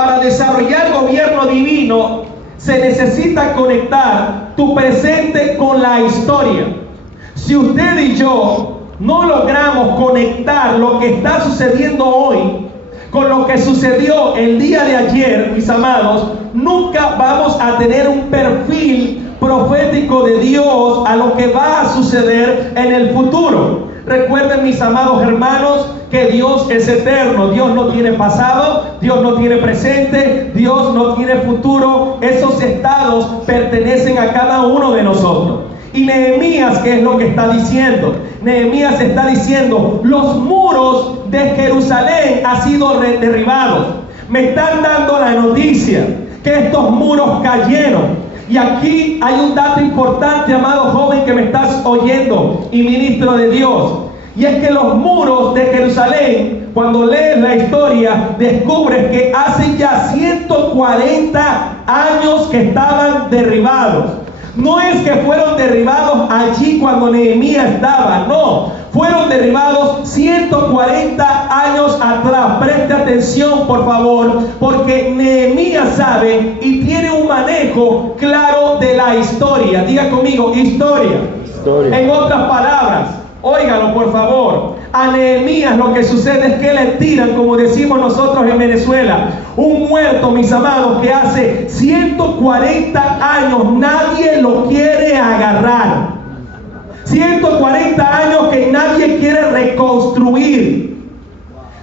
Para desarrollar gobierno divino se necesita conectar tu presente con la historia. Si usted y yo no logramos conectar lo que está sucediendo hoy con lo que sucedió el día de ayer, mis amados, nunca vamos a tener un perfil profético de Dios a lo que va a suceder en el futuro. Recuerden, mis amados hermanos, que Dios es eterno. Dios no tiene pasado, Dios no tiene presente, Dios no tiene futuro. Esos estados pertenecen a cada uno de nosotros. Y Nehemías, ¿qué es lo que está diciendo? Nehemías está diciendo: los muros de Jerusalén han sido derribados. Me están dando la noticia que estos muros cayeron. Y aquí hay un dato importante, amado joven que me estás oyendo y ministro de Dios. Y es que los muros de Jerusalén, cuando lees la historia, descubres que hace ya 140 años que estaban derribados. No es que fueron derribados allí cuando Nehemías estaba, no. Fueron derribados 140 años atrás. Preste atención, por favor, porque Nehemías sabe y tiene un manejo claro de la historia. Diga conmigo, historia. En otras palabras, óigalo por favor. A Nehemías lo que sucede es que le tiran, como decimos nosotros en Venezuela, un muerto, mis amados, que hace 140 años nadie lo quiere agarrar. 140 años que nadie quiere reconstruir.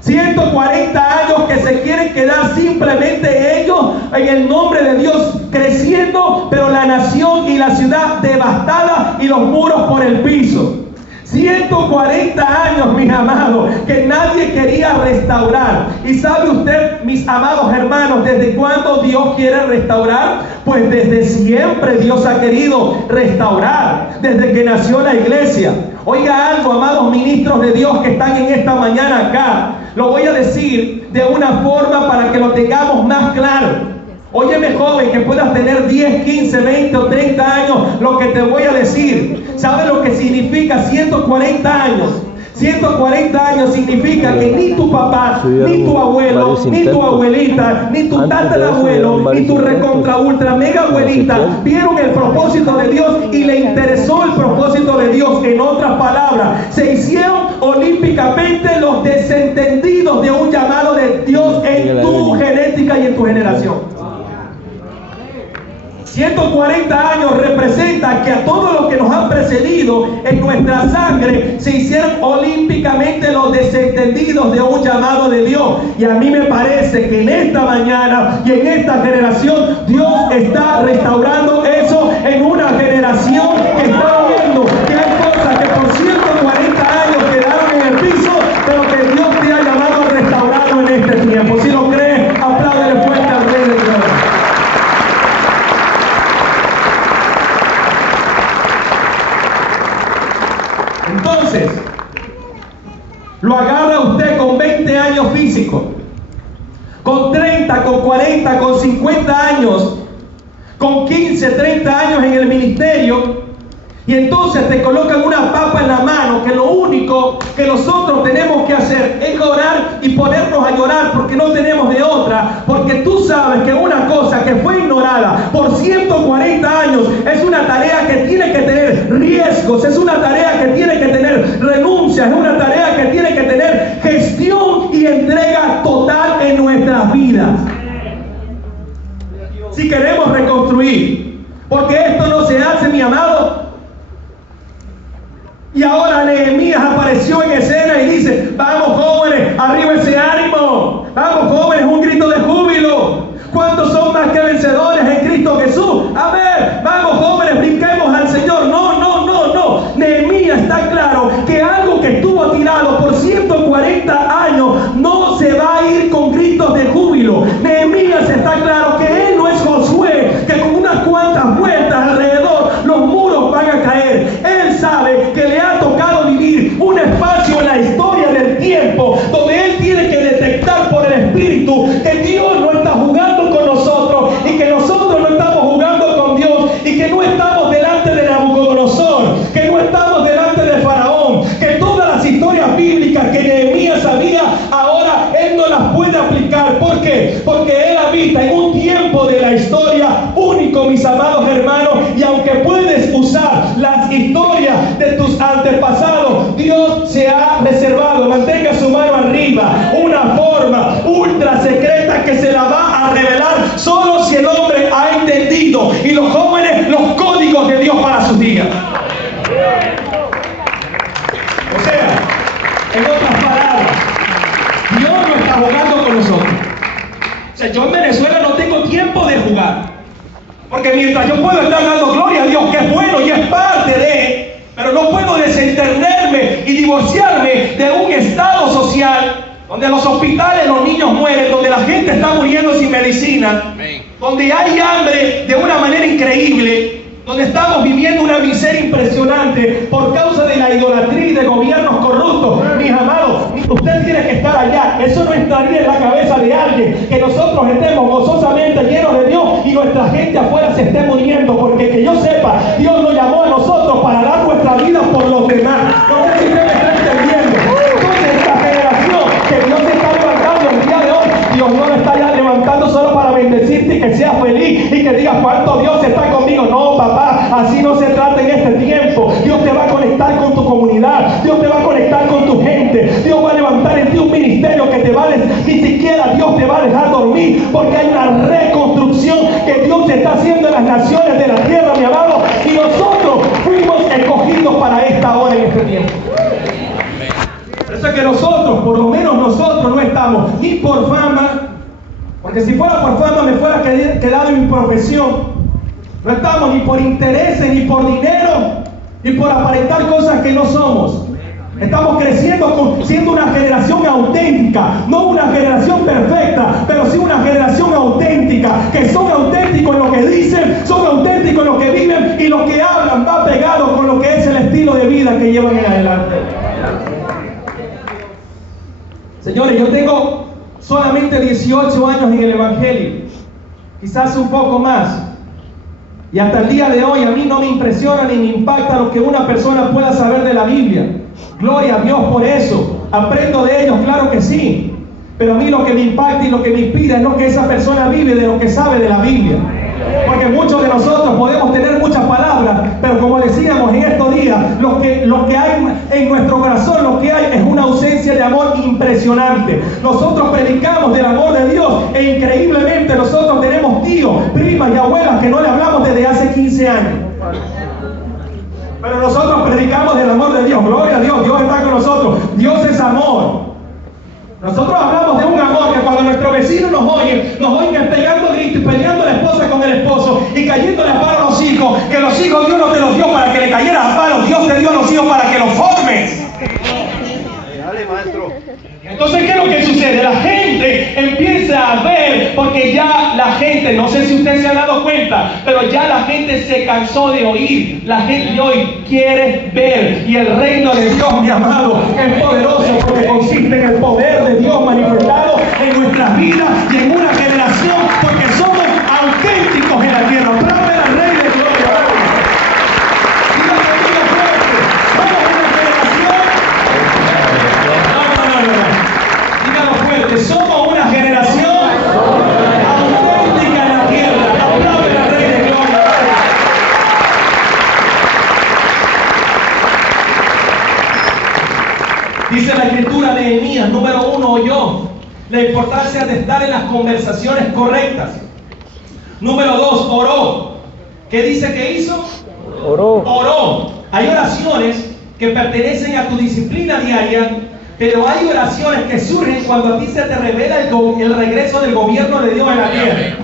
140 años que se quieren quedar simplemente ellos en el nombre de Dios creciendo, pero la nación y la ciudad devastada y los muros por el piso. 140 años, mis amados, que nadie quería restaurar. ¿Y sabe usted, mis amados hermanos, desde cuándo Dios quiere restaurar? Pues desde siempre Dios ha querido restaurar, desde que nació la iglesia. Oiga algo, amados ministros de Dios que están en esta mañana acá. Lo voy a decir de una forma para que lo tengamos más claro. Óyeme, joven, que puedas tener 10, 15, 20 o 30 años, lo que te voy a decir. ¿Sabes lo que significa 140 años? 140 años significa que ni tu papá, ni tu abuelo, ni tu abuelita, ni tu tatarabuelo, ni tu recontra ultra mega abuelita vieron el propósito de Dios y le interesó el propósito de Dios. En otras palabras, se hicieron olímpicamente los desentendidos de un llamado de Dios en tu genética y en tu generación. 140 años representa que a todos los que nos han precedido en nuestra sangre se hicieron olímpicamente los desentendidos de un llamado de Dios. Y a mí me parece que en esta mañana y en esta generación Dios está restaurando eso en una generación que está viendo que hay cosas que por 140 años quedaron en el piso, pero que Dios te ha llamado a restaurarlo en este tiempo. Si lo crees, apláudele fuerte al Rey de Dios. Entonces, lo agarra usted con 20 años físicos, con 30, con 40, con 50 años, con 15, 30 años en el ministerio, y entonces te colocan una papa en la mano, que lo único que nosotros tenemos que hacer es orar y ponernos a llorar porque no tenemos de otra, porque tú sabes que una cosa que fue ignorada por 140 años es una tarea que tiene que tener riesgos, es una tarea que tiene que tener renuncias, es una tarea que tiene que tener gestión y entrega total en nuestras vidas. Si queremos reconstruir, porque esto no se hace, mi amado. Y ahora Nehemías apareció en escena y dice: vamos jóvenes, arriba ese ánimo, vamos jóvenes, un grito de júbilo. ¿Cuántos son más que vencedores en Cristo Jesús? A ver, vamos jóvenes, brinquemos al Señor. No. Nehemías está claro que algo que estuvo tirado por 140 años no se va a ir con gritos de júbilo. Nehemías está claro que él no es Josué, que con unas cuantas vueltas alrededor los muros van a caer. Él sabe que le ha tocado vivir un espacio en la historia del tiempo donde él tiene que detectar por el Espíritu que Dios no está jugando con nosotros y que nosotros no estamos jugando con Dios y que no estamos delante de Nabucodonosor, que no estamos delante de Faraón, que todas las historias bíblicas que Nehemías sabía, ahora él no las puede aplicar. ¿Por qué? Porque él había vista en un tiempo de la historia único, mis amados hermanos, y aunque puedes usar las historias de tus antepasados, Dios se ha reservado, mantenga su mano arriba, una forma ultra secreta que se la va a revelar solo si el hombre ha entendido, y los jóvenes, los códigos de Dios para sus días. O sea, en otras palabras, Dios no está jugando con nosotros. O sea, yo en Venezuela no tengo tiempo de jugar, porque mientras yo puedo estar dando gloria a Dios, que es bueno y es parte de, pero no puedo desentenderme y divorciarme de un estado social donde en los hospitales los niños mueren, donde la gente está muriendo sin medicina, donde hay hambre de una manera increíble, donde estamos viviendo una miseria impresionante por causa de la idolatría y de gobiernos corruptos. Mis amados, usted tiene que estar allá. Eso no estaría en la cabeza de alguien, que nosotros estemos gozosamente llenos de Dios y nuestra gente afuera se esté muriendo, porque que yo sepa, Dios nos llamó a nosotros para dar nuestra vida por los demás. No sé si usted me está entendiendo. Entonces, esta generación que Dios está levantando el día de hoy, Dios no lo está ya levantando solo para bendecirte y que seas feliz y que digas cuánto Dios está conmigo. No, papá, así no se trata en este tiempo. Dios te va a conectar con tu comunidad, Dios te va a conectar con tu gente, Dios va a levantar en ti un ministerio que te va a ni siquiera Dios te va a dejar dormir, porque hay una reconstrucción que Dios está haciendo en las naciones de la tierra, mi amado, y nosotros fuimos escogidos para esta hora en este tiempo. Por eso es que nosotros, por lo menos nosotros, no estamos ni por fama, porque si fuera por fama me fuera quedado en mi profesión. No estamos ni por intereses, ni por dinero, ni por aparentar cosas que no somos. Estamos creciendo siendo una generación auténtica, no una generación perfecta, pero sí una generación auténtica, que son auténticos en lo que dicen, son auténticos en lo que viven, y lo que hablan va pegado con lo que es el estilo de vida que llevan en adelante. Señores, yo tengo solamente 18 años en el Evangelio, quizás un poco más. Y hasta el día de hoy a mí no me impresiona ni me impacta lo que una persona pueda saber de la Biblia. Gloria a Dios por eso. Aprendo de ellos, claro que sí. Pero a mí lo que me impacta y lo que me inspira es lo que esa persona vive de lo que sabe de la Biblia. Porque muchos de nosotros podemos tener muchas palabras, pero como decíamos en estos días, lo que hay en nuestro corazón, lo que hay es una ausencia de amor impresionante. Nosotros predicamos del amor de Dios e increíblemente nosotros tenemos tíos, primas y abuelas que no le hablamos desde hace 15 años. Pero nosotros predicamos del amor de Dios. Gloria a Dios, Dios está con nosotros. Dios es amor. Nosotros hablamos de un amor que cuando nuestros vecinos nos oyen pegando gritos y peleando la esposa con el esposo y cayéndole a palo a los hijos, que los hijos Dios no te los dio para que le cayeras a palo, Dios te dio a los hijos para que los formes. Dale, maestro. Entonces, ¿qué es lo que sucede? La gente empieza a ver, porque ya la gente, no sé si usted se ha dado cuenta, pero ya la gente se cansó de oír. La gente hoy quiere ver. Y el reino de Dios, mi amado, es poderoso porque consiste en el poder de Dios manifestado en nuestras vidas y en una generación, porque somos auténticos en la tierra. Aplaudan al Rey de Gloria. Somos una generación auténtica en la tierra. Aplaude al Rey de Gloria. Dice la escritura de Nehemías, número 1, oyó la importancia de estar en las conversaciones correctas. Número 2, oró. ¿Qué dice que hizo? Oró. Hay oraciones que pertenecen a tu disciplina diaria, pero hay oraciones que surgen cuando a ti se te revela el regreso del gobierno de Dios en la tierra.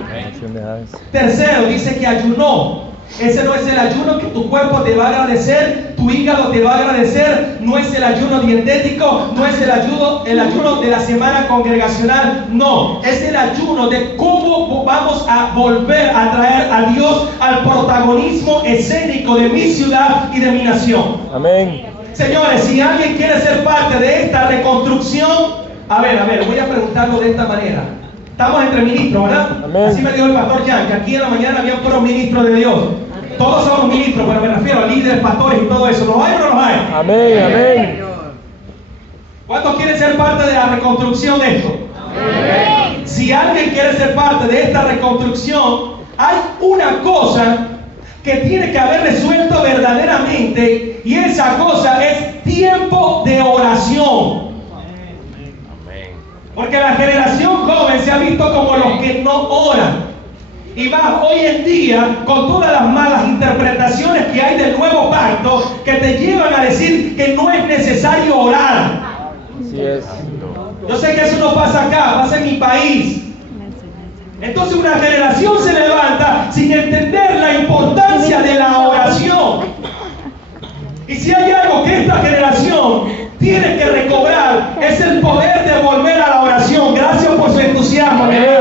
Tercero, dice que ayunó. Ese no es el ayuno que tu cuerpo te va a agradecer, tu hígado te va a agradecer, no es el ayuno dietético, no es el ayuno de la semana congregacional, no, es el ayuno de cómo vamos a volver a traer a Dios al protagonismo escénico de mi ciudad y de mi nación. Amén. Señores, si alguien quiere ser parte de esta reconstrucción, a ver, voy a preguntarlo de esta manera. Estamos entre ministros, ¿verdad? Amén. Así me dijo el pastor Jan, que aquí en la mañana había puros ministros de Dios. Todos somos ministros, pero me refiero a líderes, pastores y todo eso. ¿Los hay o no los hay? Amén. ¿Cuántos quieren ser parte de la reconstrucción de esto? Amén. si alguien quiere ser parte de esta reconstrucción, hay una cosa que tiene que haber resuelto verdaderamente, y esa cosa es tiempo de oración. Porque la generación joven se ha visto como los que no oran. Y más hoy en día, con todas las malas interpretaciones que hay del nuevo pacto, que te llevan a decir que no es necesario orar. Así es. Yo sé que eso no pasa acá, pasa en mi país. Entonces una generación se levanta sin entender la importancia de la oración. Y si hay algo que esta generación tiene que recobrar, es el poder de volver a la oración. Gracias por su entusiasmo, mi hermano.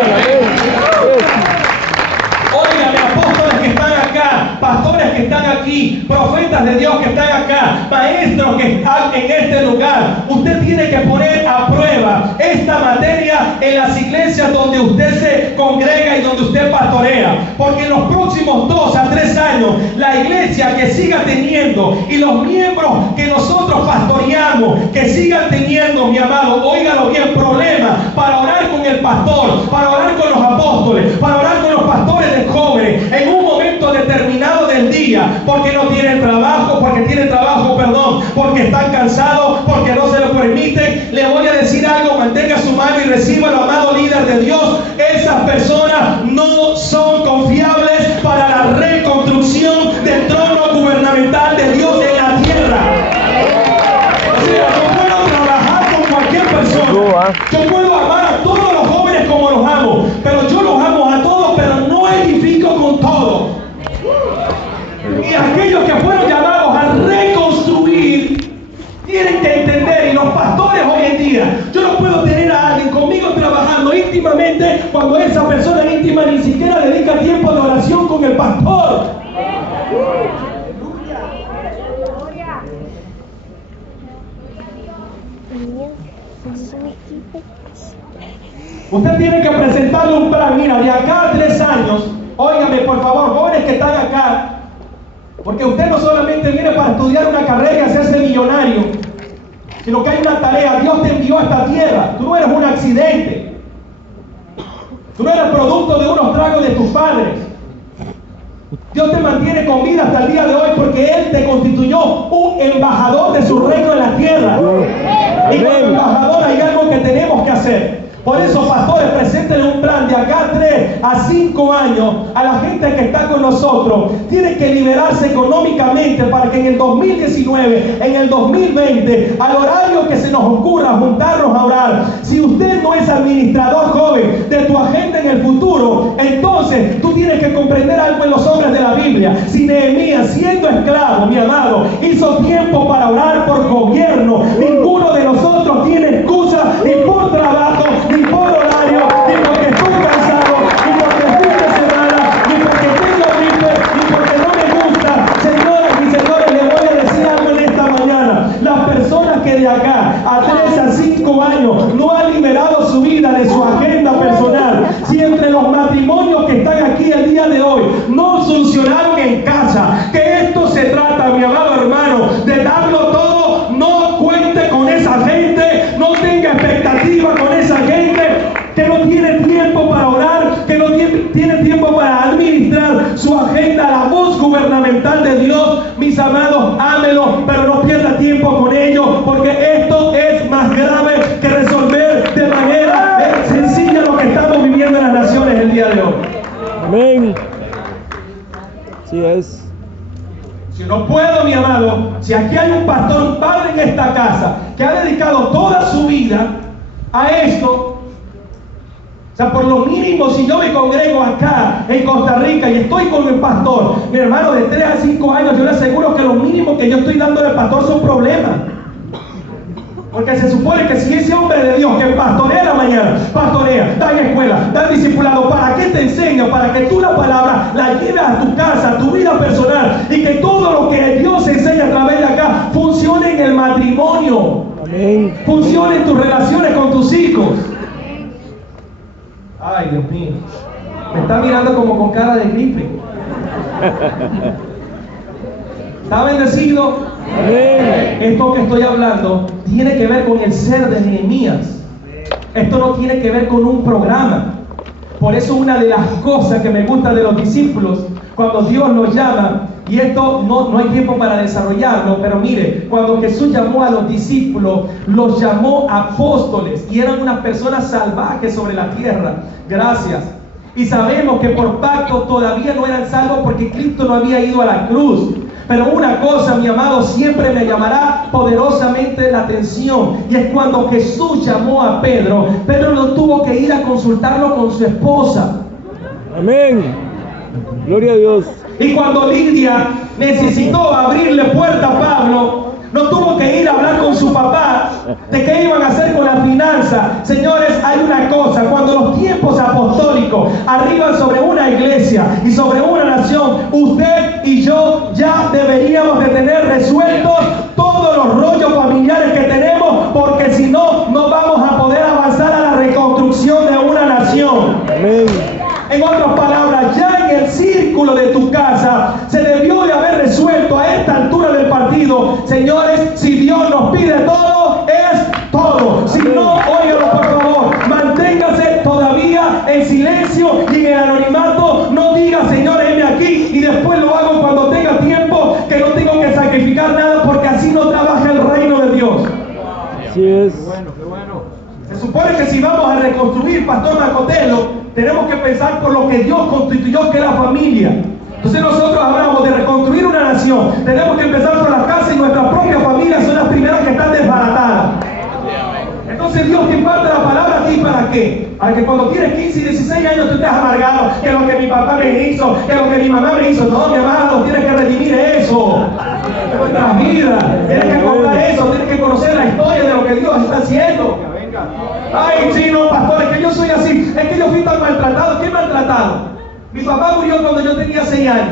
Óigame, apóstoles que están acá, pastores que están aquí, profetas de Dios que están acá, maestros que están en este lugar. Usted tiene que poner a prueba esta materia en las iglesias donde usted se congrega y donde usted pastorea. Porque en los próximos 2 a 3 años, la iglesia que siga teniendo y los miembros que nosotros pastoreamos, que sigan teniendo, mi amado, óigalo bien, problemas para orar con el pastor, para orar con los apóstoles, para orar con los pastores de jóvenes en un momento determinado del día, porque no tienen trabajo, porque están cansados, porque no se lo permiten. Le voy a decir algo: mantenga su mano y reciba al amado líder de Dios. Esas personas no son confiables para la reconstrucción del trono gubernamental de Dios en la tierra. O sea, yo puedo trabajar con cualquier persona, yo puedo amar a todos los jóvenes como los amo, pero yo los amo a todos, pero no edifico con todos. Y aquellos que fueron llamados a reconstruir tienen que entender, y los pastores hoy en día, yo no puedo tener a alguien conmigo trabajando íntimamente cuando esa persona íntima ni siquiera dedica tiempo de oración con el pastor. Usted tiene que presentarle un plan. Mira, de acá a 3 años, óigame por favor, jóvenes que están acá, porque usted no solamente viene para estudiar una carrera y hacerse millonario, sino que hay una tarea. Dios te envió a esta tierra. Tú no eres un accidente. Tú no eres producto de unos tragos de tus padres. Dios te mantiene con vida hasta el día de hoy porque Él te constituyó un embajador de su reino en la tierra. Y como embajador hay algo que tenemos que hacer. Por eso, pastores, preséntenle un plan de acá 3 a 5 años a la gente que está con nosotros. Tiene que liberarse económicamente para que en el 2019, en el 2020, al horario que se nos ocurra juntarnos a orar. Si usted no es administrador joven de tu agenda en el futuro, entonces tú tienes que comprender algo en los hombres de la Biblia. Si Nehemías, siendo esclavo, mi amado, hizo tiempo para orar por gobierno, ninguno de nosotros tiene excusa ni por trabajo, ni por horario, ni porque estoy cansado, ni porque es fin de semana, ni porque tengo gripe, ni porque no me gusta. Señoras y señores, les voy a decir algo en esta mañana. Las personas que de acá a 3 a 5 años no han liberado su vida de su agenda personal, si entre los matrimonios que están aquí el día de hoy no solucionaron en casa, que esto se trata, mi amado hermano, de darlo todo, no cuente con esa gente, no tenga expectativa con esa gente que no tiene tiempo para orar, que no tiene tiempo para administrar su agenda a la voz gubernamental de Dios. Mis amados, ámelo, pero no pierda tiempo con ellos, porque esto es más grave que resolver de manera sencilla lo que estamos viviendo en las naciones el día de hoy. Amén. Así es. Si no puedo, mi amado, si aquí hay un pastor, un padre en esta casa que ha dedicado toda su vida a esto, o sea, por lo mínimo, si yo me congrego acá en Costa Rica y estoy con el pastor, mi hermano, de 3 a 5 años, yo le aseguro que lo mínimo que yo estoy dando al pastor son problemas. Porque se supone que si ese hombre de Dios que pastorea la mañana, pastorea, da en escuela, da en discipulado, ¿para qué te enseña? Para que tú la palabra la lleves a tu casa, a tu vida personal, y que todo lo que Dios enseña a través de acá funcione en el matrimonio. Amén. Funcione en tus relaciones con tus hijos. Ay, Dios mío. Me está mirando como con cara de gripe. ¿Está bendecido? Amén. Esto que estoy hablando tiene que ver con el ser de Nehemías. Esto no tiene que ver con un programa. Por eso una de las cosas que me gusta de los discípulos, cuando Dios los llama, y esto no hay tiempo para desarrollarlo, pero mire, cuando Jesús llamó a los discípulos, los llamó apóstoles, y eran unas personas salvajes sobre la tierra. Gracias. Y sabemos que por pacto todavía no eran salvos porque Cristo no había ido a la cruz. Pero una cosa, mi amado, siempre me llamará poderosamente la atención, y es cuando Jesús llamó a Pedro. Pedro no tuvo que ir a consultarlo con su esposa. Amén. Gloria a Dios. Y cuando Lidia necesitó abrirle puerta a Pablo, no tuvo que ir a hablar con su papá de qué iban a hacer con la finanza. Señores, hay una cosa: cuando los tiempos apostólicos arriban sobre una iglesia y sobre una nación, usted y yo ya deberíamos de tener resueltos todos los rollos familiares que tenemos, porque si no, no vamos a poder avanzar a la reconstrucción de una nación. Amén. En otras palabras, ya en el círculo de tu casa se debió de haber resuelto a esta altura del partido. Señores, si Dios nos pide todo, es todo. Si no, óigalo por favor, manténgase todavía en silencio y en el anonimato. No diga, Señor, heme aquí y después lo hago cuando tenga tiempo, que no tengo que sacrificar nada, porque así no trabaja el reino de Dios. Así es. Qué bueno. Se supone que si vamos a reconstruir, Pastor Macotelo, tenemos que pensar por lo que Dios constituyó, que es la familia. Entonces nosotros hablamos de reconstruir una nación. Tenemos que empezar por las casas, y nuestras propias familias son las primeras que están desbaratadas. Entonces Dios te imparte la palabra a ti, ¿para qué? Para que cuando tienes 15 y 16 años tú estés amargado, que lo que mi papá me hizo, que lo que mi mamá me hizo. No, mi amado, tienes que redimir eso en nuestras vidas. Tienes que comprar eso, tienes que conocer la historia de lo que Dios está haciendo. Ay, sí, no, pastor, es que yo soy así, es que yo fui tan maltratado. ¿Qué maltratado? Mi papá murió cuando yo tenía 6 años.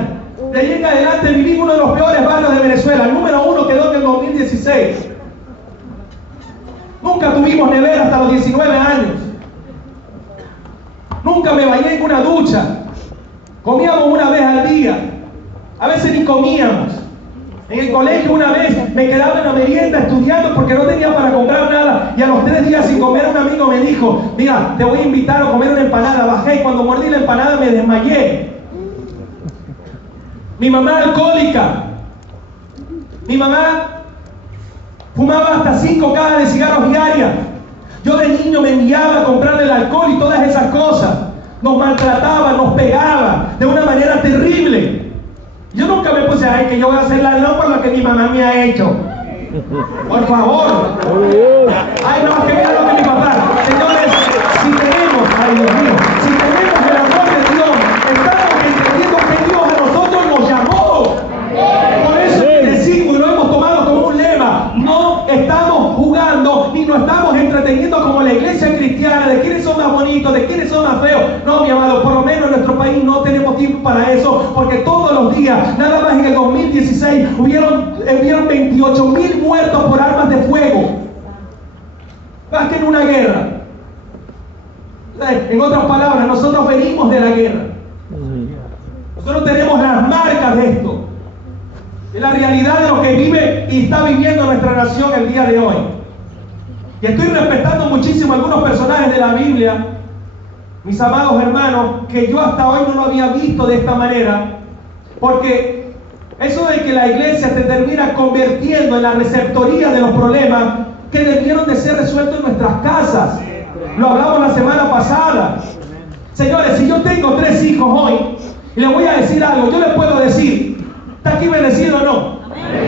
De ahí en adelante viví en uno de los peores barrios de Venezuela. El número 1 quedó en el 2016. Nunca tuvimos nevera hasta los 19 años. Nunca me bañé en una ducha. Comíamos una vez al día. A veces ni comíamos. En el colegio una vez me quedaba en la merienda estudiando porque no tenía para comprar nada, y a los 3 días sin comer un amigo me dijo: mira, te voy a invitar a comer una empanada. Bajé y cuando mordí la empanada me desmayé. Mi mamá alcohólica. Mi mamá fumaba hasta 5 cajas de cigarros diarias. Yo de niño me enviaba a comprarle el alcohol y todas esas cosas. Nos maltrataba, nos pegaba de una manera terrible. Yo nunca me puse, ay, que yo voy a hacer la no por lo que mi mamá me ha hecho. Por favor. Ay, no, que mira lo que mi papá. Señores, si tenemos, ay Dios mío, si tenemos el amor de Dios, estamos entendiendo que Dios a nosotros nos llamó. Por eso decimos, y lo hemos tomado como un lema: no estamos jugando ni nos estamos entreteniendo como la iglesia cristiana de quiénes son más bonitos, de quiénes son más feos. No, mi amado, por lo menos en nuestro país no tenemos tiempo para eso, porque todos los días, nada más en el 2016, hubieron 28,000 muertos por armas de fuego. Más que en una guerra. En otras palabras, nosotros venimos de la guerra. Nosotros tenemos las marcas de esto. Es la realidad de lo que vive y está viviendo nuestra nación el día de hoy. Y estoy respetando muchísimo a algunos personajes de la Biblia, mis amados hermanos, que yo hasta hoy no lo había visto de esta manera, porque eso de que la iglesia se termina convirtiendo en la receptoría de los problemas que debieron de ser resueltos en nuestras casas. Lo hablamos la semana pasada. Señores, si yo tengo 3 hijos hoy, y les voy a decir algo, yo les puedo decir: ¿está aquí bendecido o no?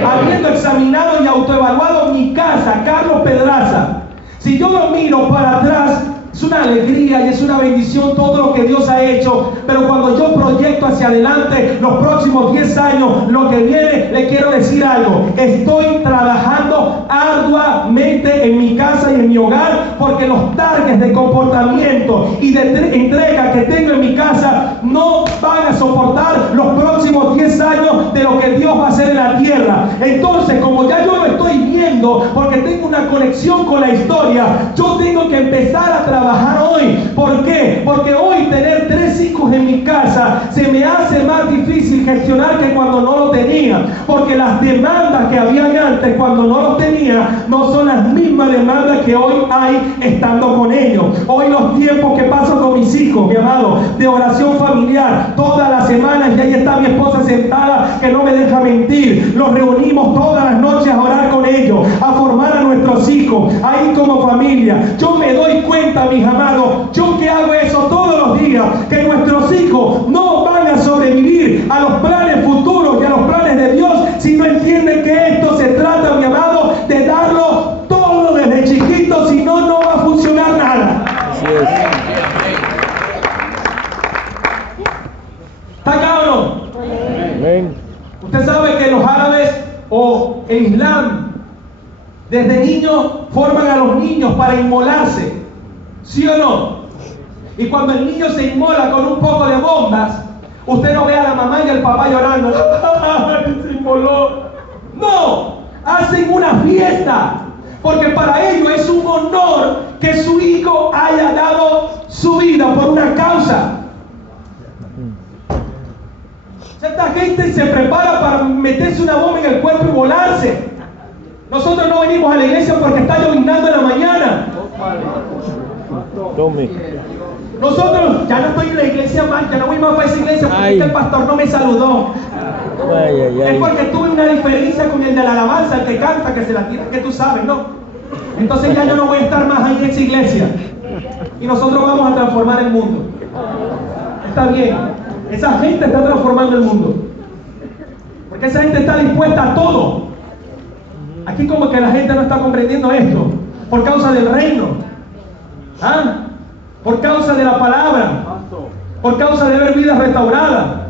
Habiendo examinado y autoevaluado mi casa, Carlos Pedraza, si yo lo miro para atrás, es una alegría y es una bendición todo lo que Dios ha hecho. Pero cuando yo proyecto hacia adelante los próximos 10 años, lo que viene, le quiero decir algo: estoy trabajando arduamente en mi casa y en mi hogar, porque los targets de comportamiento y de entrega que tengo en mi casa no van a soportar los próximos 10 años de lo que Dios va a hacer en la tierra. Entonces, como ya yo lo estoy viendo, porque tengo una conexión con la historia, yo tengo que empezar a trabajar hoy. ¿Por qué? Porque hoy tener 3 hijos en mi casa casa se me hace más difícil gestionar que cuando no lo tenía, porque las demandas que habían antes cuando no los tenía no son las mismas demandas que hoy hay estando con ellos. Hoy los tiempos que paso con mis hijos, mi amado, de oración familiar, todas las semanas, y ahí está mi esposa sentada que no me deja mentir, los reunimos todas las noches a orar con ellos, a formar a nuestros hijos, ahí como familia. Yo me doy cuenta, mis amados, yo que hago eso todos los días, que nuestros hijos no van a sobrevivir a los planes futuros y a los planes de Dios si no entienden que esto se trata, mi amado, de darlo todo desde chiquito, si no, no va a funcionar nada. Así es. ¿Está acá o no? Amén. Usted sabe que los árabes o el Islam desde niños forman a los niños para inmolarse, ¿sí o no? Y cuando el niño se inmola con un poco de bombas, usted no ve a la mamá y al papá llorando. Se inmoló. No, hacen una fiesta, porque para ellos es un honor que su hijo haya dado su vida por una causa. Esta gente se prepara para meterse una bomba en el cuerpo y volarse. Nosotros no venimos a la iglesia porque está llovinando en la mañana. Tome. Nosotros, ya no estoy en la iglesia más, ya no voy más para esa iglesia porque el pastor no me saludó. Es porque tuve una diferencia con el de la alabanza, el que canta, que se la tira, que tú sabes, ¿no? Entonces ya yo no voy a estar más ahí en esa iglesia. Y nosotros vamos a transformar el mundo. Está bien. Esa gente está transformando el mundo. Porque esa gente está dispuesta a todo. Aquí como que la gente no está comprendiendo esto. Por causa del reino. ¿Ah? Por causa de la palabra. Por causa de ver vidas restauradas.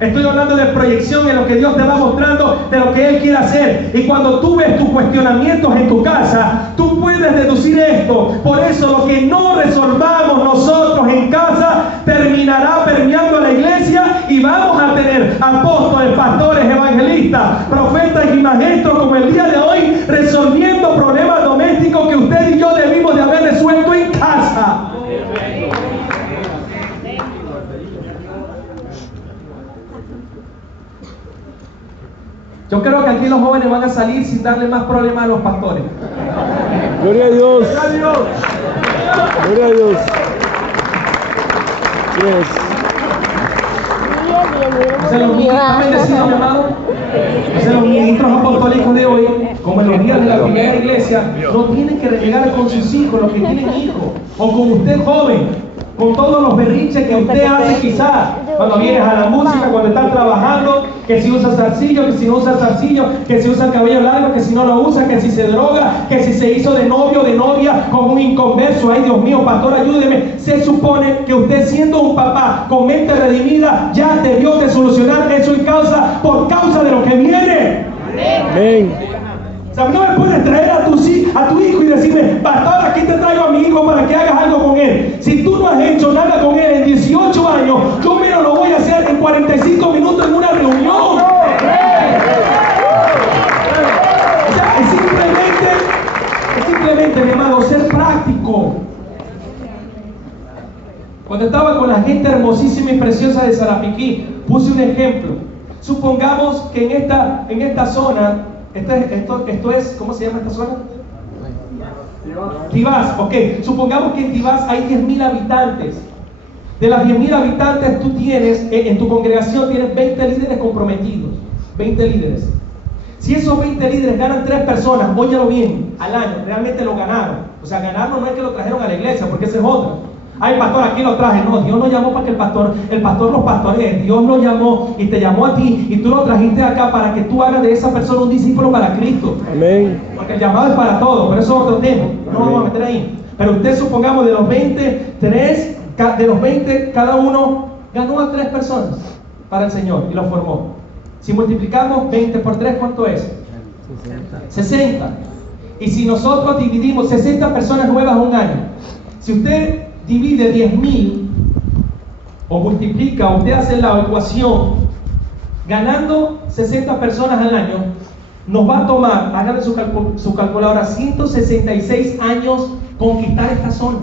Estoy hablando de proyección en lo que Dios te va mostrando, de lo que Él quiere hacer. Y cuando tú ves tus cuestionamientos en tu casa, tú puedes deducir esto. Por eso lo que no resolvamos nosotros en casa terminará permeando la iglesia, y vamos a tener apóstoles, pastores, evangelistas, profetas y maestros como el día de hoy, resolviendo problemas domésticos que usted y yo debimos de haber resuelto en casa. Yo creo que aquí los jóvenes van a salir sin darle más problemas a los pastores. Gloria a Dios. Gloria a Dios. Entonces los ministros bendecidos, mi amado. Entonces los ministros apostólicos de hoy, como en los días de la primera iglesia, no tienen que renegar con sus hijos, los que tienen hijos, o con usted joven, con todos los berrinches que usted hace quizás cuando vienes a la música, cuando estás trabajando, que si usa zarcillo, que si no usa zarcillo, que si usa el cabello largo, que si no lo usa, que si se droga, que si se hizo de novio o de novia con un inconverso. Ay, Dios mío, pastor, ayúdeme. Se supone que usted, siendo un papá con mente redimida, ya debió de solucionar eso por causa de lo que viene. Amén. O sea, no me puedes traer a tu hijo y decirme, pastor, aquí te traigo a mi hijo para que hagas algo con él. Si tú no has hecho nada con él en 18 años, yo menos lo voy a hacer en 45 minutos en una reunión. O sea, es simplemente, mi amado, ser práctico. Cuando estaba con la gente hermosísima y preciosa de Sarapiquí, puse un ejemplo. Supongamos que en esta zona, esto es, ¿cómo se llama esta zona? Tibás, ok. Supongamos que en Tibás hay 10.000 habitantes. De las 10.000 habitantes tú tienes, en tu congregación tienes 20 líderes comprometidos. 20 líderes. Si esos 20 líderes ganan 3 personas, óyalo bien, al año, realmente lo ganaron. O sea, ganarlo no es que lo trajeron a la iglesia, porque esa es otra. Ay, pastor, aquí lo traje. No, Dios no llamó para que el pastor los pastoree. Dios lo llamó y te llamó a ti, y tú lo trajiste acá para que tú hagas de esa persona un discípulo para Cristo. Amén. Porque el llamado es para todos, pero eso es otro tema. No vamos a meter ahí. Pero usted, supongamos, de los 20, cada uno ganó a 3 personas para el Señor y lo formó. Si multiplicamos 20 por 3, ¿cuánto es? 60. Y si nosotros dividimos 60 personas nuevas un año, si usted divide 10.000 o multiplica, usted hace la ecuación, ganando 60 personas al año, nos va a tomar, háganle su calculadora, 166 años conquistar esta zona.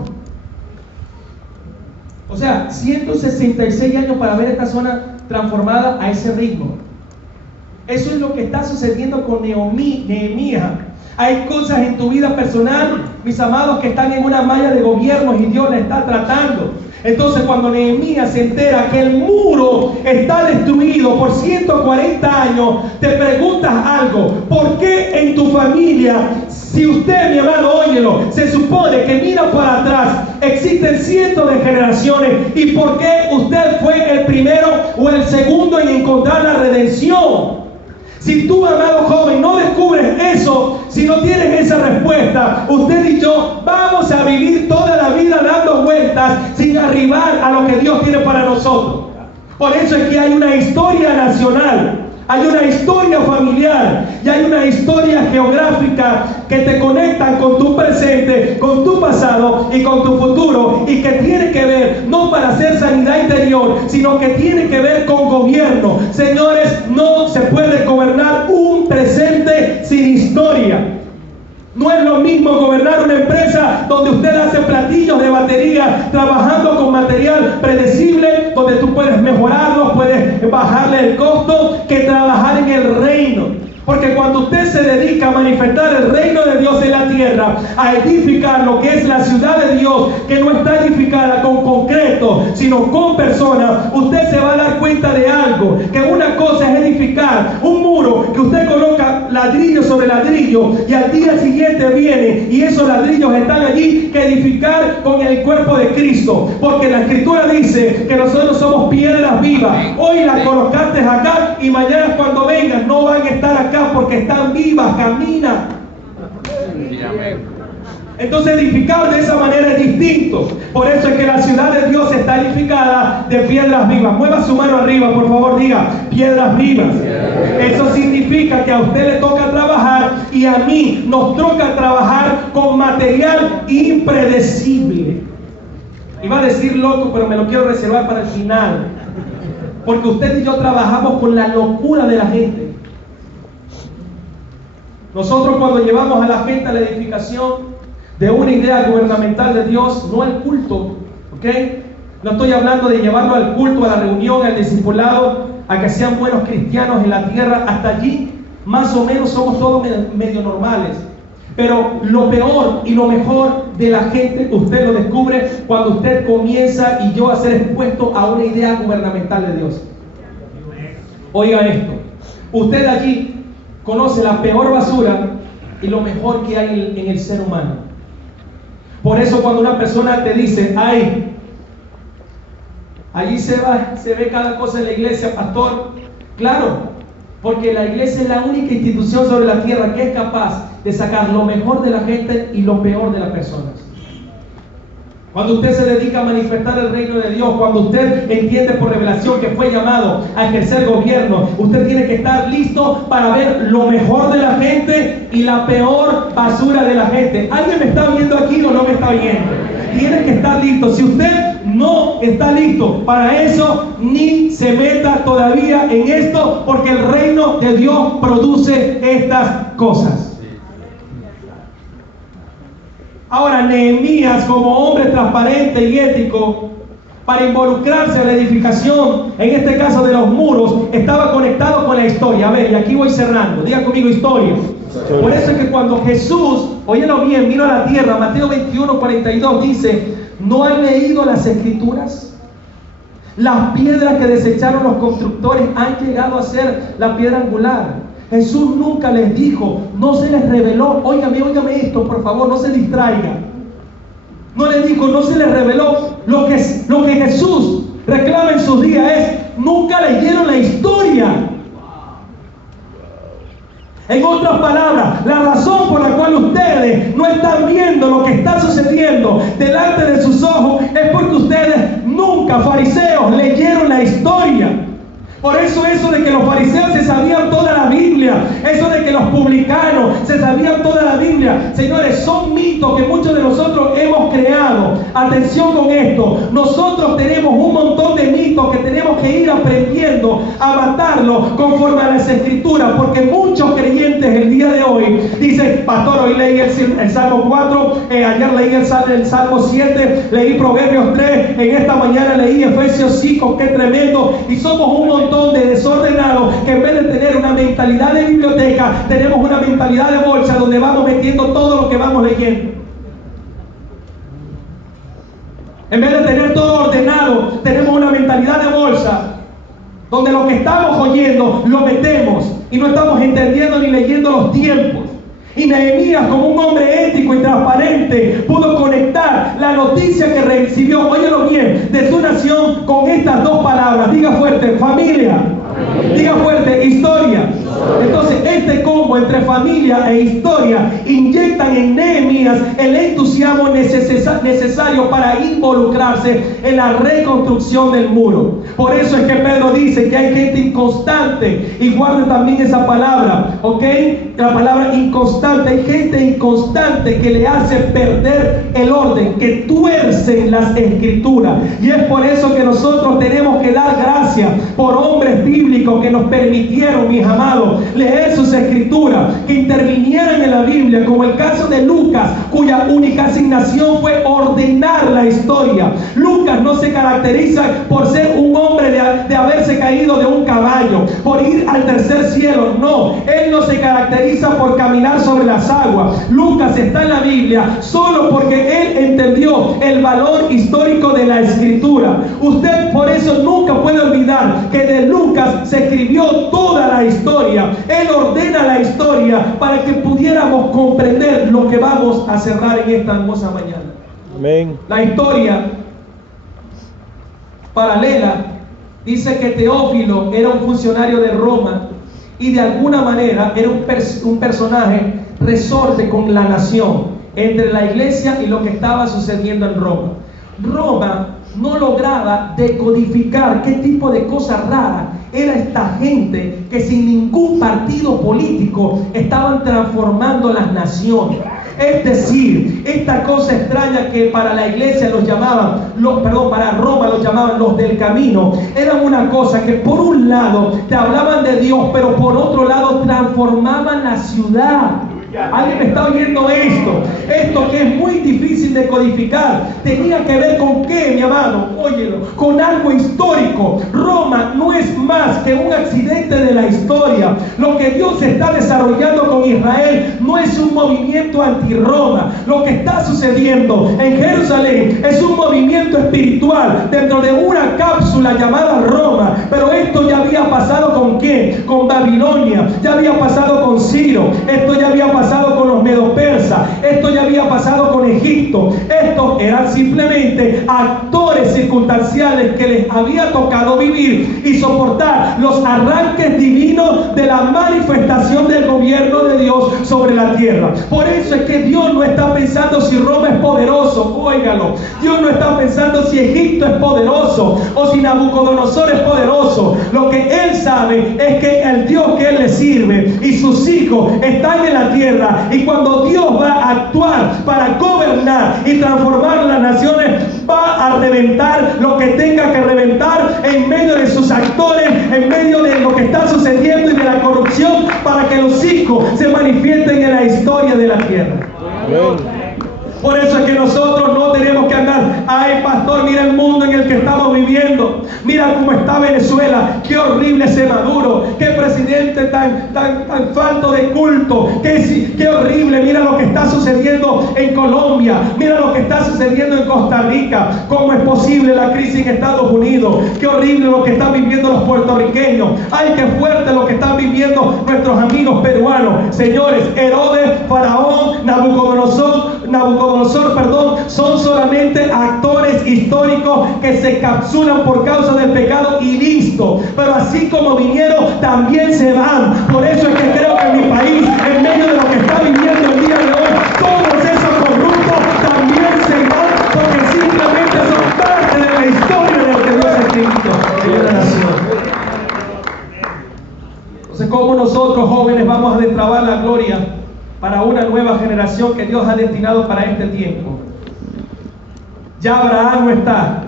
O sea, 166 años para ver esta zona transformada a ese ritmo. Eso es lo que está sucediendo con Nehemías. Hay cosas en tu vida personal, mis amados, que están en una malla de gobiernos y Dios la está tratando. Entonces, cuando Nehemías se entera que el muro está destruido por 140 años, te preguntas algo: ¿por qué en tu familia, si usted, mi hermano, óyelo, se supone que mira para atrás, existen cientos de generaciones, y por qué usted fue el primero o el segundo en encontrar la redención? Si tú, amado joven, no descubres eso, si no tienes esa respuesta, usted y yo vamos a vivir toda la vida dando vueltas sin arribar a lo que Dios tiene para nosotros. Por eso es que hay una historia nacional, hay una historia familiar y hay una historia geográfica que te conectan con tu presente, con tu pasado y con tu futuro, y que tiene que ver no para hacer sanidad interior, sino que tiene que ver con gobierno. Señores, no se puede gobernar un presente sin historia. No es lo mismo gobernar una empresa donde usted hace platillos de batería, trabajando con material predecible, donde tú puedes mejorarlo, puedes bajarle el costo, que trabajar en el reino. Porque cuando usted se dedica a manifestar el reino de Dios en la tierra, a edificar lo que es la ciudad de Dios, que no está edificada con concreto, sino con personas, usted se va a dar cuenta de algo: que una cosa es edificar un muro que usted coloca ladrillo sobre ladrillo y al día siguiente viene y esos ladrillos están allí, que edificar con el cuerpo de Cristo. Porque la Escritura dice que nosotros somos piedras vivas. Hoy las colocaste acá y mañana cuando vengan no van a estar acá, porque están vivas, caminan. Entonces, edificar de esa manera es distinto. Por eso es que la ciudad de Dios está edificada de piedras vivas. Mueva su mano arriba, por favor, diga: piedras vivas. Eso significa que a usted le toca trabajar y a mí nos toca trabajar con material impredecible. Iba a decir loco, pero me lo quiero reservar para el final, porque usted y yo trabajamos con la locura de la gente. Nosotros, cuando llevamos a la gente a la edificación de una idea gubernamental de Dios, no al culto, ¿ok? No estoy hablando de llevarlo al culto, a la reunión, al discipulado, a que sean buenos cristianos en la tierra. Hasta allí, más o menos, somos todos medio normales. Pero lo peor y lo mejor de la gente, usted lo descubre cuando usted comienza y yo a ser expuesto a una idea gubernamental de Dios. Oiga esto: usted allí conoce la peor basura y lo mejor que hay en el ser humano. Por eso, cuando una persona te dice: ay, allí se ve cada cosa en la iglesia, pastor. Claro, porque la iglesia es la única institución sobre la tierra que es capaz de sacar lo mejor de la gente y lo peor de las personas. Cuando usted se dedica a manifestar el reino de Dios, cuando usted entiende por revelación que fue llamado a ejercer gobierno, usted tiene que estar listo para ver lo mejor de la gente y la peor basura de la gente. ¿Alguien me está viendo aquí o no me está viendo? Tiene que estar listo. Si usted no está listo para eso, ni se meta todavía en esto, porque el reino de Dios produce estas cosas. Ahora, Nehemías, como hombre transparente y ético, para involucrarse en la edificación, en este caso de los muros, estaba conectado con la historia. A ver, y aquí voy cerrando. Diga conmigo: historia. Por eso es que cuando Jesús, óyelo bien, vino a la tierra, Mateo 21:42 dice: ¿no han leído las Escrituras? Las piedras que desecharon los constructores han llegado a ser la piedra angular. Jesús nunca les dijo, no se les reveló. Óigame esto, por favor, no se distraiga. No les dijo, no se les reveló. Lo que Jesús reclama en sus días es: nunca leyeron la historia. En otras palabras, la razón por la cual ustedes no están viendo lo que está sucediendo delante de sus ojos es porque ustedes nunca, fariseos, leyeron la historia. Por eso de que los fariseos se sabían toda la Biblia, eso de que los publicanos se sabían toda la Biblia, señores, son mitos que muchos de nosotros hemos creado. Atención con esto: nosotros tenemos un montón de mitos que tenemos que ir aprendiendo corriendo a matarlo conforme a las Escrituras, porque muchos creyentes el día de hoy dicen: pastor, hoy leí el Salmo 4, ayer leí el Salmo 7, leí Proverbios 3, en esta mañana leí Efesios 5, qué tremendo. Y somos un montón de desordenados que en vez de tener una mentalidad de biblioteca, tenemos una mentalidad de bolsa donde vamos metiendo todo lo que vamos leyendo. En vez de tener todo ordenado, tenemos una mentalidad de bolsa donde lo que estamos oyendo lo metemos y no estamos entendiendo ni leyendo los tiempos. Y Nehemías, como un hombre ético y transparente, pudo conectar la noticia que recibió, óyelo bien, de su nación con estas dos palabras. Diga fuerte: familia. Diga fuerte: historia. Entonces, este combo entre familia e historia inyectan en Nehemías el entusiasmo necesario para involucrarse en la reconstrucción del muro. Por eso es que Pedro dice que hay gente inconstante, y guarden también esa palabra, ¿ok? La palabra inconstante. Hay gente inconstante que le hace perder el orden, que tuercen las Escrituras. Y es por eso que nosotros tenemos que dar gracias por hombres bíblicos que nos permitieron, mis amados, leer sus Escrituras, que intervinieran en la Biblia, como el caso de Lucas, cuya única asignación fue ordenar la historia. Lucas no se caracteriza por ser un hombre de haberse caído de un caballo, por ir al tercer cielo. No, él no se caracteriza por caminar sobre las aguas. Lucas está en la Biblia solo porque él entendió el valor histórico de la Escritura. Usted por eso nunca puede olvidar que de Lucas se escribió toda la historia. Él ordena la historia para que pudiéramos comprender lo que vamos a cerrar en esta hermosa mañana. Amén. La historia paralela dice que Teófilo era un funcionario de Roma y de alguna manera era un personaje resorte con la nación, entre la iglesia y lo que estaba sucediendo en Roma. Roma no lograba decodificar qué tipo de cosa rara era esta gente que sin ningún partido político estaban transformando las naciones. Es decir, esta cosa extraña que para la iglesia para Roma los llamaban los del camino, era una cosa que por un lado te hablaban de Dios, pero por otro lado transformaban la ciudad. ¿Alguien me está oyendo esto? Esto que es muy difícil de codificar, tenía que ver con qué, mi amado, óyelo, con algo histórico. Roma no es más que un accidente de la historia. Lo que Dios está desarrollando con Israel no es un movimiento anti-Roma. Lo que está sucediendo en Jerusalén es un movimiento espiritual dentro de una cápsula llamada Roma. Pero esto ya había pasado ¿con quién? Con Babilonia, ya había pasado con Ciro, esto ya había pasado con los medo-persas, esto ya había pasado con Egipto. Estos eran simplemente actores circunstanciales que les había tocado vivir y soportar los arranques divinos de la manifestación del gobierno de Dios sobre la tierra. Por eso es que Dios no está pensando si Roma es poderoso, óigalo. Dios no está pensando si Egipto es poderoso o si Nabucodonosor es poderoso. Lo que Él sabe es que el Dios que Él le sirve y sus hijos están en la tierra, y cuando Dios va a actuar para gobernar y transformar las naciones, va a reventar lo que tenga que reventar en medio de sus actores, en medio de lo que está sucediendo y de la corrupción, para que los hijos se manifiesten en la historia de la tierra. Amén. Por eso es que nosotros no tenemos que andar: ay, pastor, mira el mundo en el que estamos viviendo, mira cómo está Venezuela, qué horrible ese Maduro, qué presidente tan falto de culto, qué horrible, mira lo que está sucediendo en Colombia, mira lo que está sucediendo en Costa Rica, cómo es posible la crisis en Estados Unidos, qué horrible lo que están viviendo los puertorriqueños, ay, qué fuerte lo que están viviendo nuestros amigos peruanos. Señores, Herodes, Faraón, Nabucodonosor, son solamente actores históricos que se capsulan por causa del pecado y listo. Pero así como vinieron, también se van. Por eso es que creo que en mi país, en medio de lo que está viviendo el día de hoy, todos esos corruptos también se van, porque simplemente son parte de la historia de lo que Dios ha escrito en la nación. Entonces, ¿cómo nosotros jóvenes vamos a destrabar la gloria para una nueva generación que Dios ha destinado para este tiempo? Ya Abraham no está,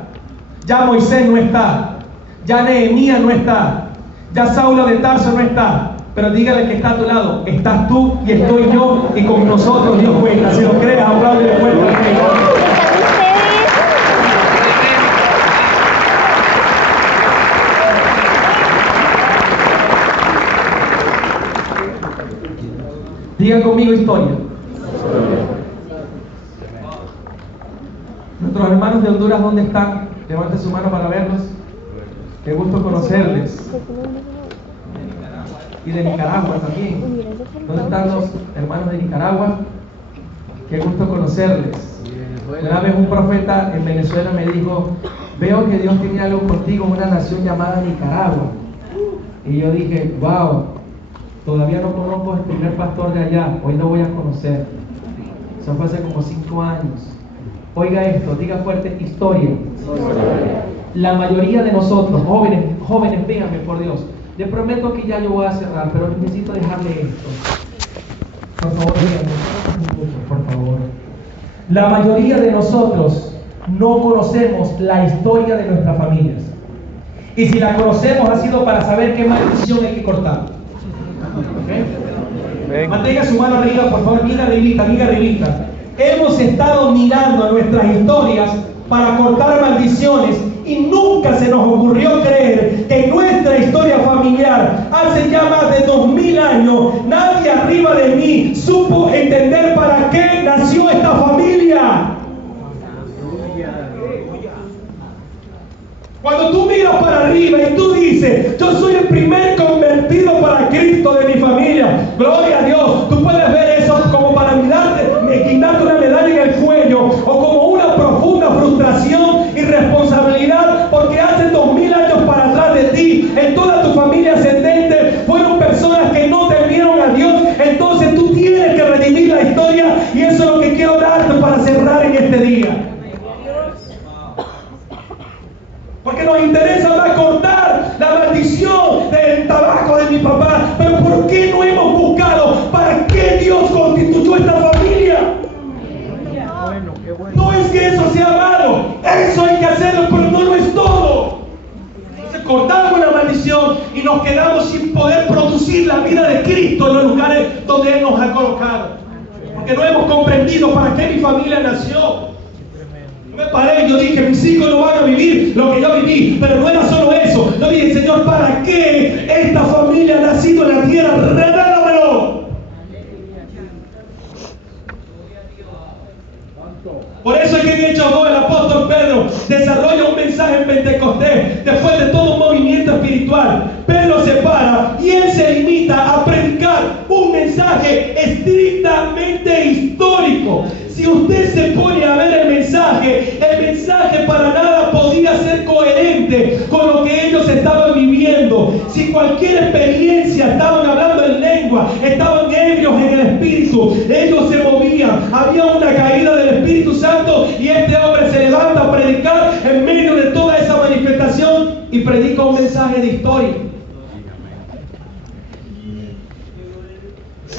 ya Moisés no está, ya Nehemías no está, Ya Saulo de Tarso no está, pero dígale que está a tu lado. Estás tú y estoy yo, y con nosotros Dios cuenta. Si lo crees, aplaude de vuelta. Digan conmigo historia. Nuestros hermanos de Honduras, ¿dónde están? Levanten su mano para verlos. Qué gusto conocerles. Y de Nicaragua también. ¿Dónde están los hermanos de Nicaragua? Qué gusto conocerles. Una vez un profeta en Venezuela me dijo: veo que Dios tiene algo contigo en una nación llamada Nicaragua. Y yo dije: wow, todavía no conozco al primer pastor de allá, hoy lo voy a conocer. Eso fue hace como 5 años. Oiga esto, diga fuerte: historia. La mayoría de nosotros, jóvenes, véanme por Dios. Les prometo que ya yo voy a cerrar, pero necesito dejarle esto. Por favor, díganme, por favor. La mayoría de nosotros no conocemos la historia de nuestras familias. Y si la conocemos, ha sido para saber qué maldición hay que cortar. ¿Okay? Mantenga su mano arriba, por favor, bien arribita, bien arribita. Hemos estado mirando nuestras historias para cortar maldiciones y nunca se nos ocurrió creer que en nuestra historia familiar, hace ya más de 2000 años, nadie arriba de mí supo entender para qué nació esta familia. Cuando tú miras para arriba y tú dices: yo soy el primer convertido para Cristo de mi familia, gloria a Dios, tú puedes ver eso como para quitarte una medalla en el cuello, o como una profunda frustración y responsabilidad, porque hace 2000 años para atrás de ti, en toda tu familia ascendente, fueron personas que no temieron a Dios. Entonces tú tienes que redimir la historia, y eso es lo que quiero darte para cerrar en este día. Porque nos interesa más cortar la maldición del tabaco de mi papá. Pero ¿por qué no hemos buscado para qué Dios constituyó esta familia? No es que eso sea malo, eso hay que hacerlo, pero no lo es todo. Entonces cortamos la maldición y nos quedamos sin poder producir la vida de Cristo en los lugares donde Él nos ha colocado. Porque no hemos comprendido para qué mi familia nació. Me paré, yo dije: mis hijos no van a vivir lo que yo viví. Pero no era solo eso. Yo dije: Señor, ¿para qué esta familia ha nacido en la tierra? Revélamelo. Por eso es que en Hechos 2 el apóstol Pedro desarrolla un mensaje en Pentecostés. Después de todo un movimiento espiritual, Pedro se para y él se limita a predicar un mensaje estrictamente histórico. Si usted se pone a ver el mensaje para nada podía ser coherente con lo que ellos estaban viviendo. Si cualquier experiencia, estaban hablando en lengua, estaban ebrios en el Espíritu, ellos se movían, había una caída del Espíritu Santo, y este hombre se levanta a predicar en medio de toda esa manifestación y predica un mensaje de historia.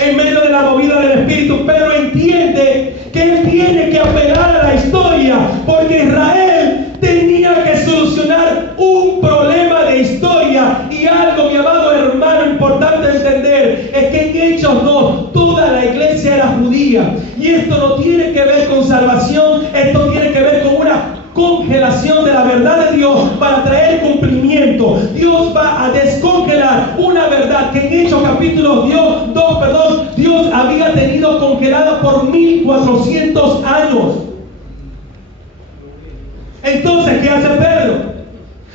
En medio de la movida del Espíritu, Pedro entiende que él tiene que apelar a la historia, porque Israel tenía que solucionar un problema de historia. Y algo, mi amado hermano, importante entender, es que en Hechos 2 toda la iglesia era judía, y esto no tiene que ver con salvación, esto tiene que ver con una congelación de la verdad de Dios para traer cumplimiento. Dios va a descongelar una verdad que en Hechos capítulo 2, Dios había tenido congelada por 1400 años. Entonces, ¿qué hace Pedro?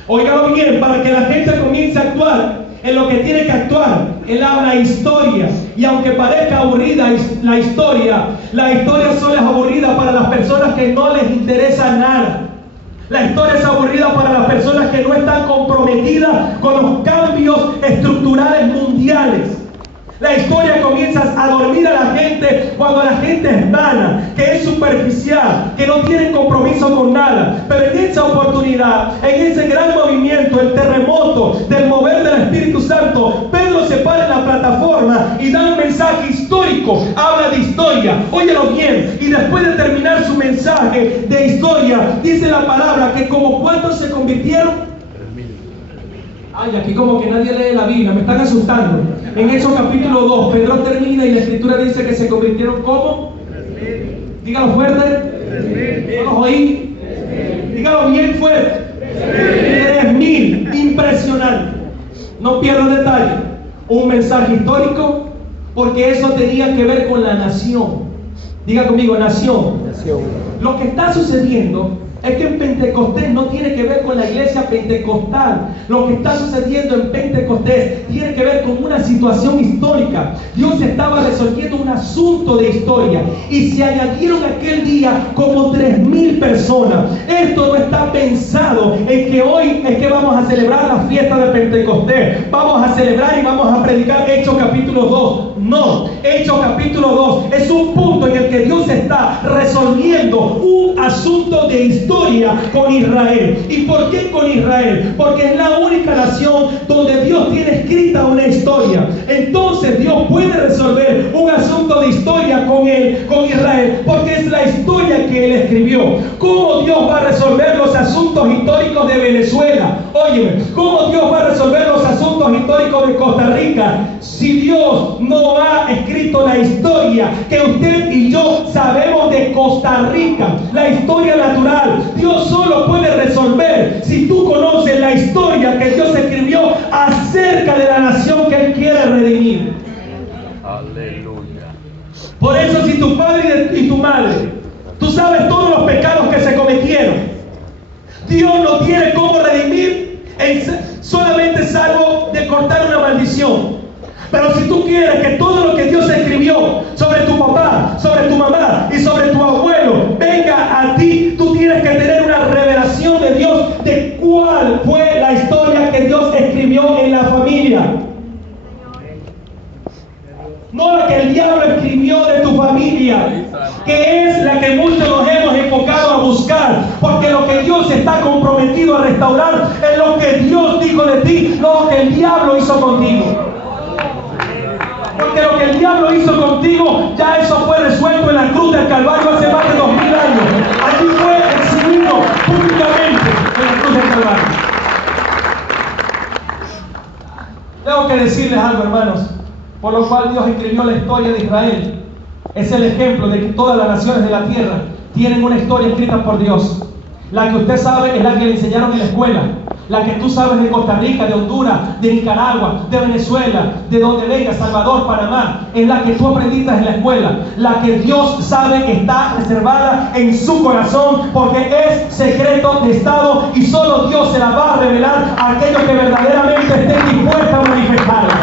Óigalo bien, para que la gente comience a actuar en lo que tiene que actuar. Él habla historia, y aunque parezca aburrida la historia solo es aburrida para las personas que no les interesa nada. La historia es aburrida para las personas que no están comprometidas con los cambios estructurales mundiales. La historia comienza a dormir a la gente cuando la gente es vana, que es superficial, que no tiene compromiso con nada. Pero en esa oportunidad, en ese gran movimiento, el terremoto del mover del Espíritu Santo, Pedro se para en la plataforma y da un mensaje histórico. Habla de historia, óyelo bien. Y después de terminar su mensaje de historia, dice la palabra que como cuántos se convirtieron. Ay, aquí como que nadie lee la Biblia, me están asustando. En Hechos capítulo 2, Pedro termina y la escritura dice que se convirtieron como. Dígalo fuerte. ¿No los oí? Dígalo bien fuerte. 3,000. Impresionante. No pierdo detalle. Un mensaje histórico, porque eso tenía que ver con la nación. Diga conmigo, nación. Lo que está sucediendo es que en Pentecostés no tiene que ver con la iglesia pentecostal. Lo que está sucediendo en Pentecostés tiene que ver con una situación histórica. Dios estaba resolviendo un asunto de historia y se añadieron aquel día como 3,000 personas. Esto no está pensado en que hoy es que vamos a celebrar la fiesta de Pentecostés. Vamos a celebrar y vamos a predicar Hechos capítulo 2. No, Hechos capítulo 2 es un punto en el que Dios está resolviendo un asunto de historia con Israel. ¿Y por qué con Israel? Porque es la única nación donde Dios tiene escrita una historia. Entonces Dios puede resolver un asunto de historia con Israel, porque es la historia que Él escribió. ¿Cómo Dios va a resolver los asuntos históricos de Venezuela? Óyeme, ¿cómo Dios va a resolver los asuntos históricos de Costa Rica si Dios no ha escrito la historia que usted y yo sabemos de Costa Rica? La historia natural. Dios solo puede resolver si tú conoces la historia que Dios escribió acerca de la nación que Él quiere redimir. Aleluya. Por eso, si tu padre y tu madre, tú sabes todos los pecados que se cometieron, Dios no tiene cómo redimir solamente salvo de cortar una maldición. Pero si tú quieres que todo lo que Dios escribió sobre tu papá, sobre tu mamá y sobre tu abuelo venga a ti, tú tienes que tener una revelación de Dios de cuál fue la historia que Dios escribió en la familia. No la que el diablo escribió de tu familia, que es la que muchos nos hemos enfocado a buscar, porque lo que Dios está comprometido a restaurar es lo que Dios dijo de ti, no lo que el diablo hizo contigo. Porque lo que el diablo hizo contigo, ya eso fue resuelto en la cruz del Calvario hace más de 2,000 años. Allí fue exhibido públicamente en la cruz del Calvario. Tengo que decirles algo, hermanos, por lo cual Dios escribió la historia de Israel. Es el ejemplo de que todas las naciones de la tierra tienen una historia escrita por Dios. La que usted sabe es la que le enseñaron en la escuela. La que tú sabes de Costa Rica, de Honduras, de Nicaragua, de Venezuela, de donde venga, Salvador, Panamá, es la que tú aprendiste en la escuela. La que Dios sabe que está reservada en su corazón, porque es secreto de Estado y solo Dios se la va a revelar a aquellos que verdaderamente estén dispuestos a manifestarla.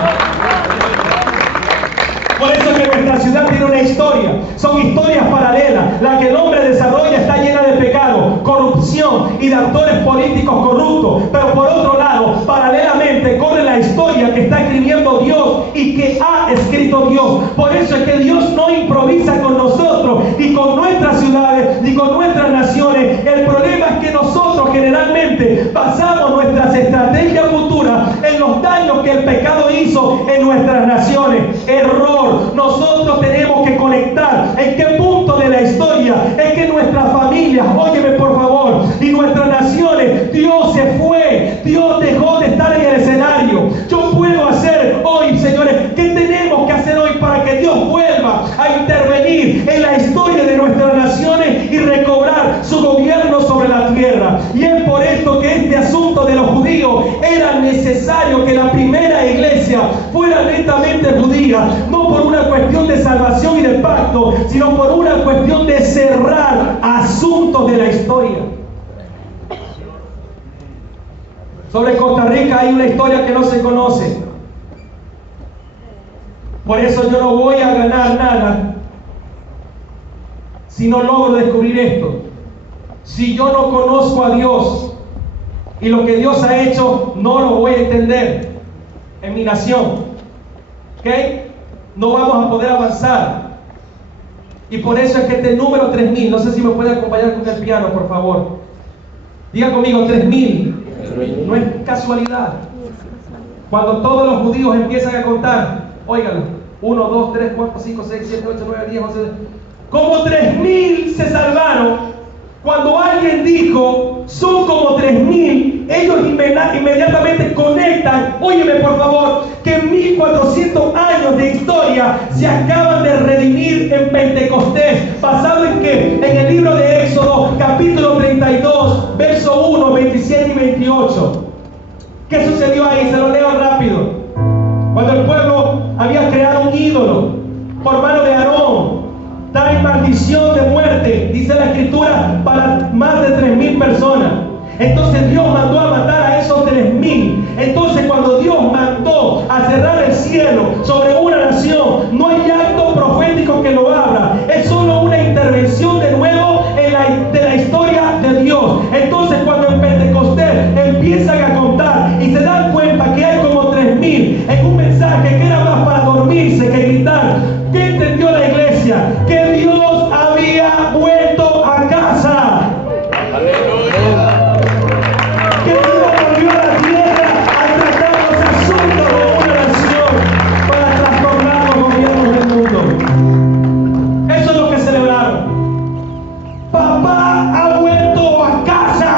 Por eso es que nuestra ciudad tiene una historia. Son historias paralelas. La que el hombre desarrolla está llena de pecado, corrupción y de actores políticos corruptos. Pero por otro lado, paralelamente corre la historia que está escribiendo Dios y que ha escrito Dios. Por eso es que Dios no improvisa con nosotros y con nuestras ciudades ni con nuestras naciones. El problema es que nosotros generalmente basamos nuestras estrategias futuras en los daños que el pecado hizo en nuestras naciones. Error. Nosotros tenemos que conectar en qué punto de la historia es que nuestras familias, óyeme por favor, y nuestras naciones, Dios se fue, Dios dejó de estar en el escenario. Yo puedo hacer hoy, señores, ¿qué tenemos que hacer hoy para que Dios vuelva a intervenir en la historia de nuestras naciones y recobrar su gobierno sobre la tierra? Y es por esto que este asunto de los judíos era necesario que la primera iglesia fuera netamente judía, no por una cuestión de salvación y de pacto, sino por una cuestión de cerrar asuntos de la historia. Sobre Costa Rica hay una historia que no se conoce. Por eso yo no voy a ganar nada si no logro descubrir esto. Si yo no conozco a Dios y lo que Dios ha hecho, no lo voy a entender en mi nación. ¿Ok? No vamos a poder avanzar. Y por eso es que este número 3,000, no sé si me puede acompañar con el piano, por favor. Diga conmigo, 3,000. No es casualidad. Cuando todos los judíos empiezan a contar, óiganlo, 1, 2, 3, 4, 5, 6, 7, 8, 9, 10, 11. Como 3,000 se salvaron. Cuando alguien dijo, son como 3,000, ellos inmediatamente conectan general. Óyeme por favor, que 1400 años de historia se acaban de redimir en Pentecostés. ¿Basado en qué? En el libro de Éxodo, capítulo 32, verso 1, 27 y 28. ¿Qué sucedió ahí? Se lo leo rápido. Cuando el pueblo había creado un ídolo por mano de Aarón, trae maldición de muerte, dice la escritura, para más de 3000 personas. Entonces Dios mandó a matar a esos 3000. Entonces cuando Dios mandó a cerrar el cielo sobre una nación, no hay acto profético que lo abra. Es solo una intervención de nuevo de la historia de Dios. Entonces cuando en Pentecostés empiezan a contar y se dan cuenta que hay como 3000 en un mensaje que era más para dormirse que gritar, ¿qué entendió la iglesia? Que Dios había vuelto a casa. Que Dios volvió a la tierra a tratar los asuntos de una nación para transformar los gobiernos del mundo. Eso es lo que celebraron. Papá ha vuelto a casa.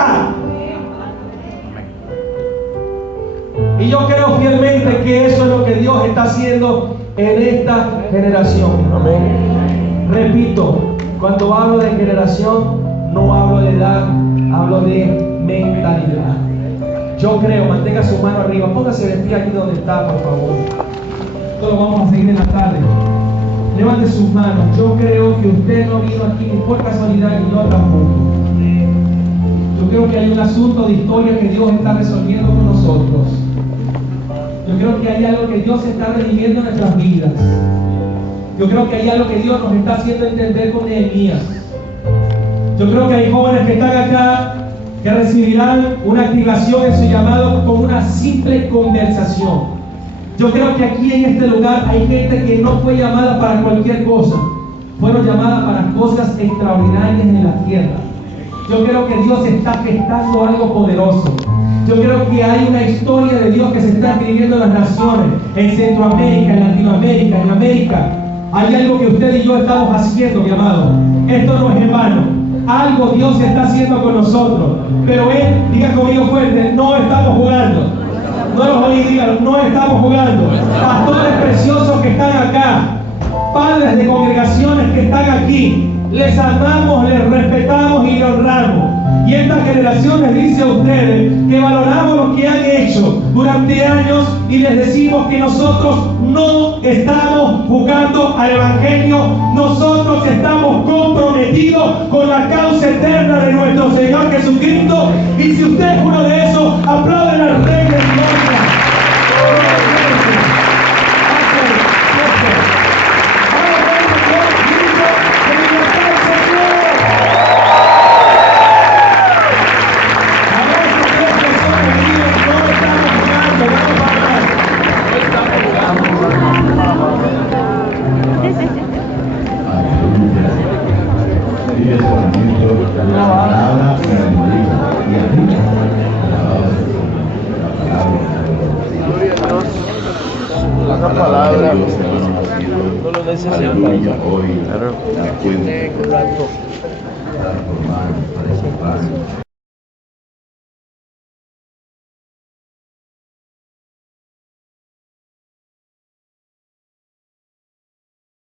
Y yo creo fielmente que eso es lo que Dios está haciendo en esta generación. Amén. Repito, cuando hablo de generación, no hablo de edad, hablo de mentalidad. Yo creo, mantenga su mano arriba, póngase de pie aquí donde está, por favor. Esto lo vamos a seguir en la tarde. Levante sus manos. Yo creo que usted no vino aquí ni por casualidad y yo tampoco. Yo creo que hay un asunto de historia que Dios está resolviendo con nosotros. Yo creo que hay algo que Dios está redimiendo en nuestras vidas. Yo creo que hay algo que Dios nos está haciendo entender con Nehemías. Yo creo que hay jóvenes que están acá que recibirán una activación en su llamado con una simple conversación. Yo creo que aquí en este lugar hay gente que no fue llamada para cualquier cosa. Fueron llamadas para cosas extraordinarias en la tierra. Yo creo que Dios está gestando algo poderoso. Yo creo que hay una historia de Dios que se está escribiendo en las naciones, en Centroamérica, en Latinoamérica, en América. Hay algo que usted y yo estamos haciendo, mi amado. Esto no es en vano. Algo Dios está haciendo con nosotros. Pero Él, diga conmigo fuerte, no estamos jugando. No los oí, digan, no estamos jugando. Pastores preciosos que están acá, padres de congregaciones que están aquí, les amamos, les respetamos y les honramos. Y esta generación les dice a ustedes que valoramos lo que han hecho durante años y les decimos que nosotros no estamos jugando al Evangelio, nosotros estamos comprometidos con la causa eterna de nuestro Señor Jesucristo. Y si usted es uno de esos, aplauden al Rey de Gloria. Esa palabra no lo necesita. Hoy la cuenta para transformar, para